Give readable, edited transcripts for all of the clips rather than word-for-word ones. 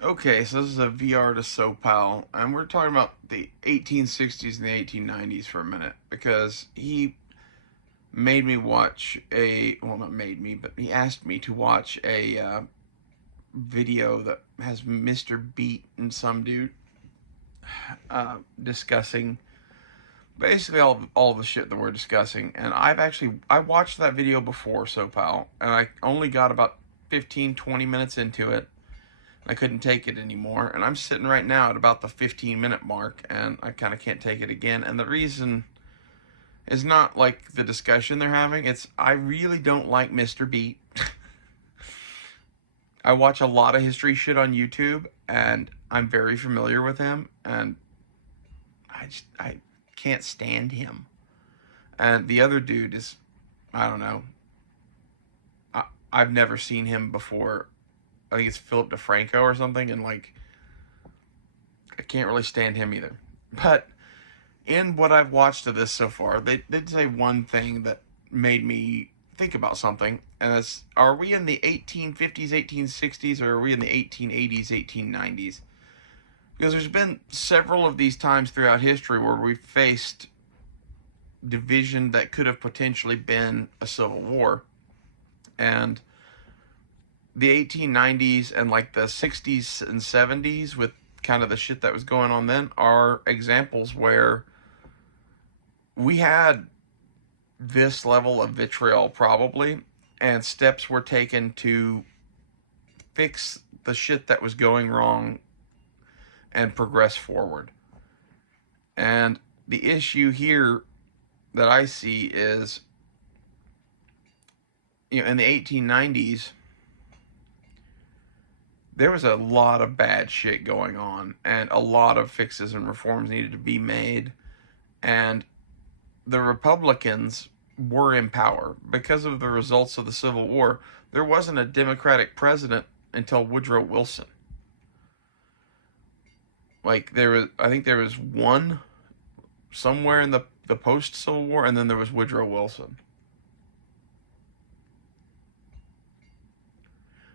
Okay, so this is a VR to Sopal, and we're talking about the 1860s and the 1890s for a minute because he made me watch well, not made me, but he asked me to watch a video that has Mr. Beat and some dude discussing basically all the shit that we're discussing. And I watched that video before Sopal, and I only got about 15-20 minutes into it. I couldn't take it anymore, and I'm sitting right now at about the 15-minute mark, and I kind of can't take it again. And the reason is not like the discussion they're having, it's I really don't like Mr. Beat. I watch a lot of history shit on YouTube, and I'm very familiar with him, and I can't stand him. And the other dude is, I don't know, I've never seen him before. I think it's Philip DeFranco or something, and like I can't really stand him either. But in what I've watched of this so far, they did say one thing that made me think about something, and that's, are we in the 1850s, 1860s, or are we in the 1880s, 1890s? Because there's been several of these times throughout history where we've faced division that could have potentially been a civil war. And the 1890s and like the 60s and 70s, with kind of the shit that was going on then, are examples where we had this level of vitriol probably, and steps were taken to fix the shit that was going wrong and progress forward. And the issue here that I see is, in the 1890s, there was a lot of bad shit going on, and a lot of fixes and reforms needed to be made. And the Republicans were in power because of the results of the Civil War. There wasn't a Democratic president until Woodrow Wilson. Like I think there was one somewhere in the post Civil War, and then there was Woodrow Wilson.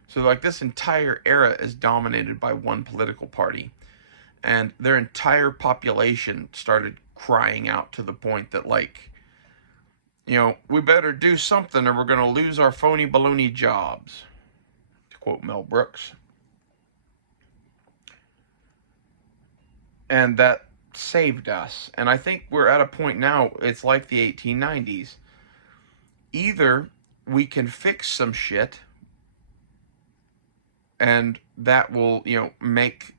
So like this entire era is dominated by one political party, and their entire population started crying out to the point that, like, we better do something or we're going to lose our phony baloney jobs, to quote Mel Brooks. And that saved us. And I think we're at a point now, it's like the 1890s. Either we can fix some shit, and that will, make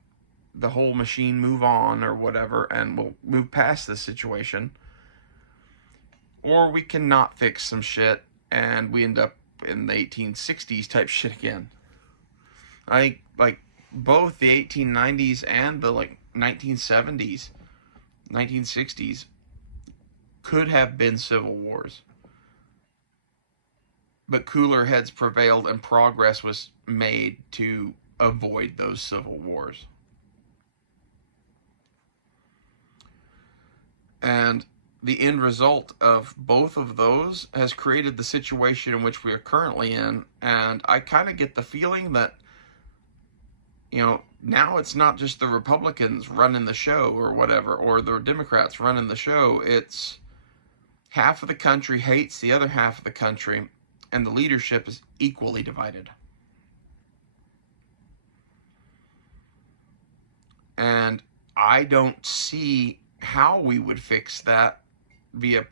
the whole machine move on or whatever, and we'll move past this situation, or we cannot fix some shit and we end up in the 1860s type shit again. I think like both the 1890s and the like 1970s, 1960s could have been civil wars, but cooler heads prevailed and progress was made to avoid those civil wars. And the end result of both of those has created the situation in which we are currently in. And I kind of get the feeling that, now it's not just the Republicans running the show or whatever, or the Democrats running the show. It's half of the country hates the other half of the country, and the leadership is equally divided. And I don't see how we would fix that via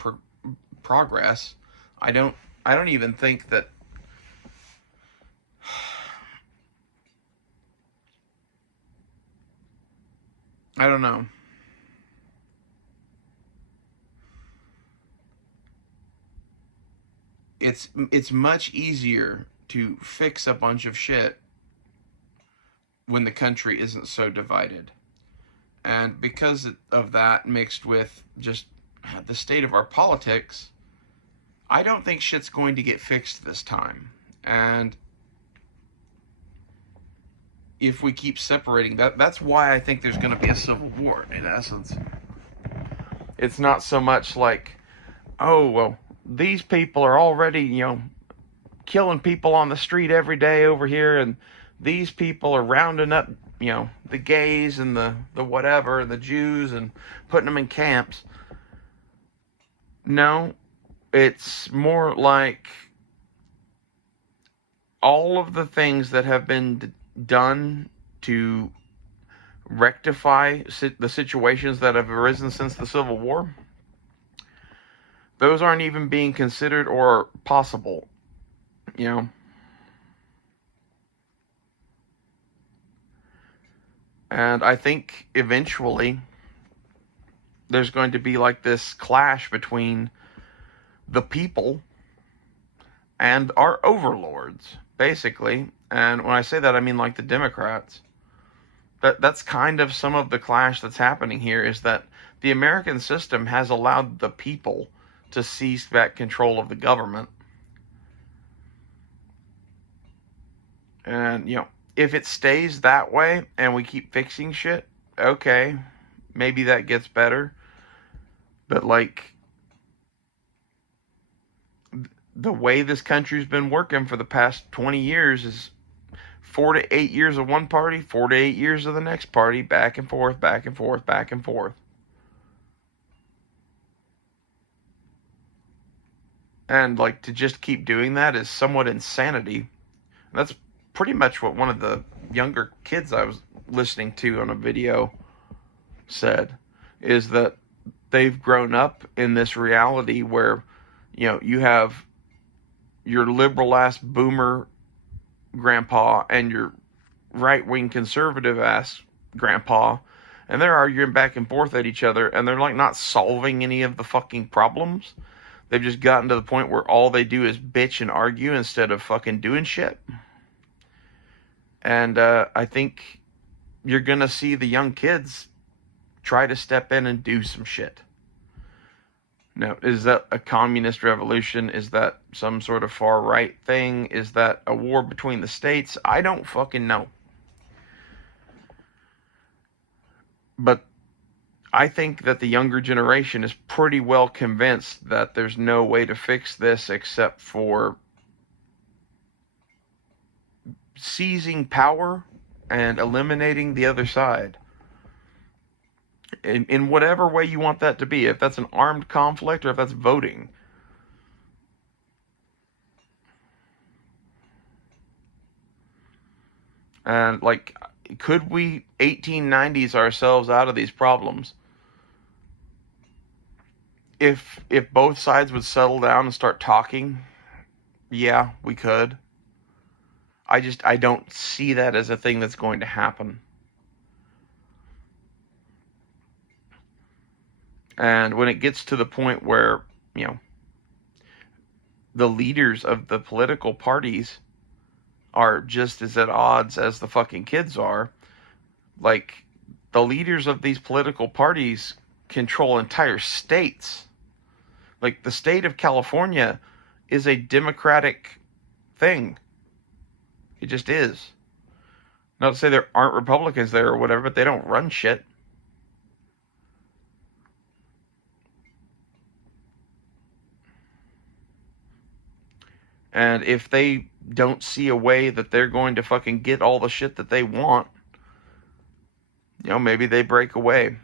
progress. I don't even think that I don't know. It's much easier to fix a bunch of shit when the country isn't so divided. And because of that, mixed with just the state of our politics, I don't think shit's going to get fixed this time. And if we keep separating, that's why I think there's going to be a civil war, in essence. It's not so much like, oh, well, these people are already, killing people on the street every day over here, and these people are rounding up, the gays and the whatever, the Jews, and putting them in camps. No, it's more like all of the things that have been done to rectify the situations that have arisen since the Civil War, those aren't even being considered or possible, And I think eventually there's going to be like this clash between the people and our overlords, basically. And when I say that, I mean like the Democrats. That's kind of some of the clash that's happening here, is that the American system has allowed the people to seize back control of the government. And, if it stays that way and we keep fixing shit, okay, maybe that gets better. But, like, the way this country's been working for the past 20 years is 4 to 8 years of one party, 4 to 8 years of the next party, back and forth, back and forth, back and forth. And, like, to just keep doing that is somewhat insanity. That's pretty much what one of the younger kids I was listening to on a video said, is that they've grown up in this reality where, you have your liberal ass boomer grandpa and your right-wing conservative ass grandpa, and they're arguing back and forth at each other, and they're like not solving any of the fucking problems. They've just gotten to the point where all they do is bitch and argue instead of fucking doing shit. And I think you're going to see the young kids try to step in and do some shit. Now, is that a communist revolution? Is that some sort of far-right thing? Is that a war between the states? I don't fucking know. But I think that the younger generation is pretty well convinced that there's no way to fix this except for seizing power and eliminating the other side. In whatever way you want that to be, if that's an armed conflict or if that's voting. And, like, could we 1890's ourselves out of these problems? If both sides would settle down and start talking, yeah, we could. I don't see that as a thing that's going to happen. And when it gets to the point where, the leaders of the political parties are just as at odds as the fucking kids are, like, the leaders of these political parties control entire states. Like, the state of California is a Democratic thing. It just is. Not to say there aren't Republicans there or whatever, but they don't run shit. And if they don't see a way that they're going to fucking get all the shit that they want, maybe they break away.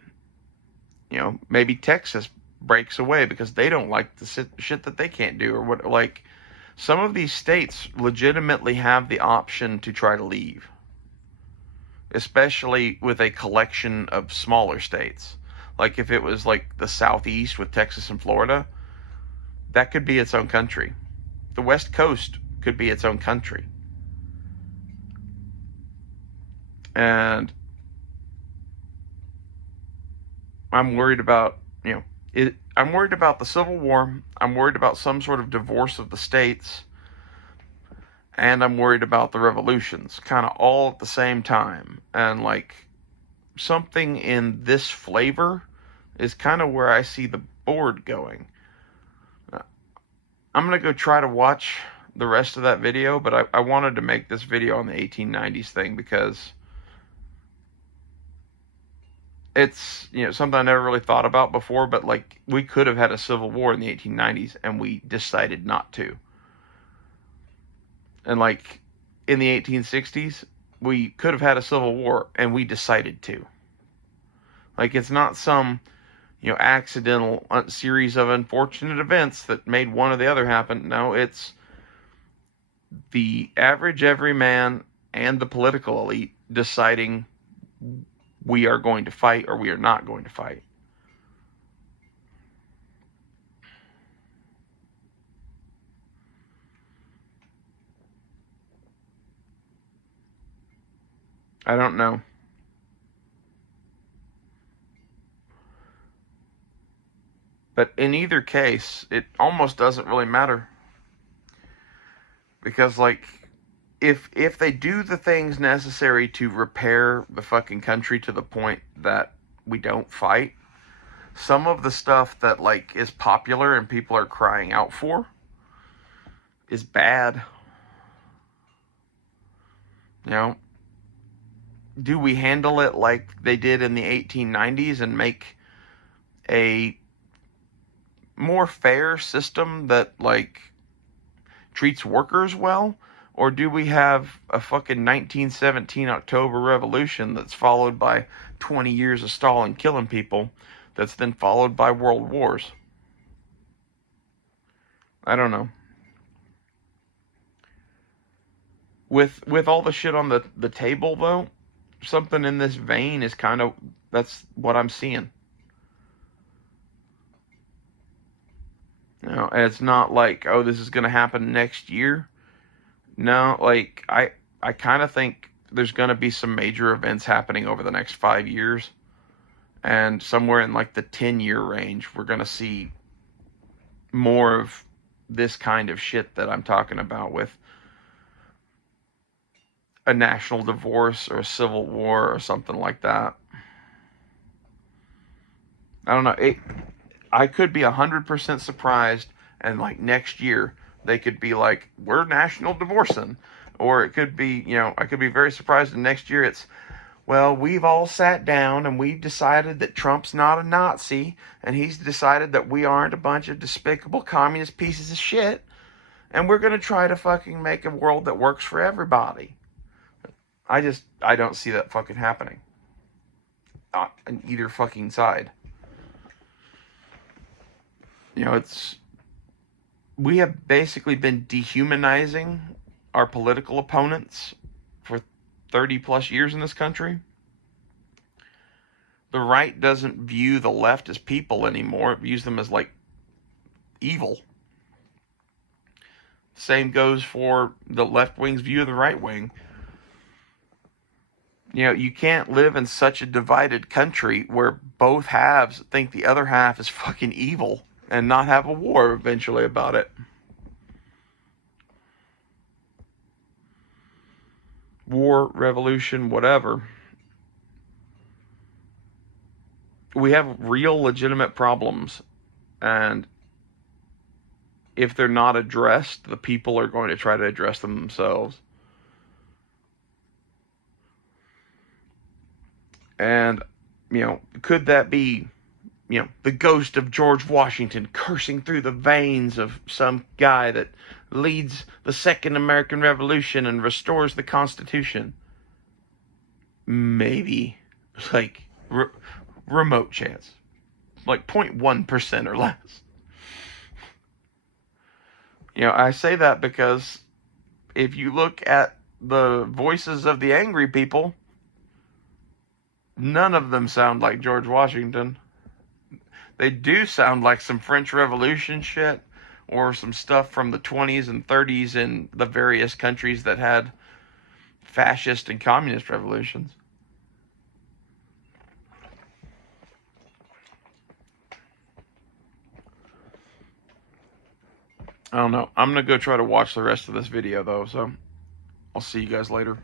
Maybe Texas breaks away because they don't like the shit that they can't do, or what. Like, some of these states legitimately have the option to try to leave, especially with a collection of smaller states. Like, if it was like the Southeast with Texas and Florida, that could be its own country. The West Coast could be its own country. And I'm worried about, I'm worried about the Civil War. I'm worried about some sort of divorce of the states. And I'm worried about the revolutions, kind of all at the same time. And, like, something in this flavor is kind of where I see the board going. I'm going to go try to watch the rest of that video, but I wanted to make this video on the 1890's thing because it's, something I never really thought about before, but, like, we could have had a civil war in the 1890's and we decided not to. And, like, in the 1860's, we could have had a civil war, and we decided to. Like, it's not some, accidental series of unfortunate events that made one or the other happen. No, it's the average everyman and the political elite deciding we are going to fight or we are not going to fight. I don't know. But in either case, it almost doesn't really matter. Because, like, if they do the things necessary to repair the fucking country to the point that we don't fight, some of the stuff that, like, is popular and people are crying out for is bad. Do we handle it like they did in the 1890's and make a more fair system that, like, treats workers well? Or do we have a fucking 1917 October Revolution that's followed by 20 years of Stalin killing people, that's then followed by world wars? I don't know. With all the shit on the table, though, something in this vein is kind of, that's what I'm seeing. And it's not like, oh, this is going to happen next year. No, like, I kind of think there's going to be some major events happening over the next 5 years. And somewhere in, like, the 10-year range, we're going to see more of this kind of shit that I'm talking about, with a national divorce or a civil war or something like that. I don't know. I could be 100% surprised, and, like, next year they could be like, we're national divorcing. Or it could be, I could be very surprised, and next year it's, well, we've all sat down and we've decided that Trump's not a Nazi, and he's decided that we aren't a bunch of despicable communist pieces of shit, and we're going to try to fucking make a world that works for everybody. I don't see that fucking happening. Not on either fucking side. We have basically been dehumanizing our political opponents for 30 plus years in this country. The right doesn't view the left as people anymore. It views them as, like, evil. Same goes for the left wing's view of the right wing. You can't live in such a divided country where both halves think the other half is fucking evil and not have a war eventually about it. War, revolution, whatever. We have real legitimate problems, and if they're not addressed, the people are going to try to address them themselves. And, could that be, the ghost of George Washington cursing through the veins of some guy that leads the Second American Revolution and restores the Constitution? Maybe. Like, remote chance. Like 0.1% or less. I say that because if you look at the voices of the angry people, none of them sound like George Washington. They do sound like some French Revolution shit, or some stuff from the 20s and 30s in the various countries that had fascist and communist revolutions. I don't know. I'm going to go try to watch the rest of this video, though, so I'll see you guys later.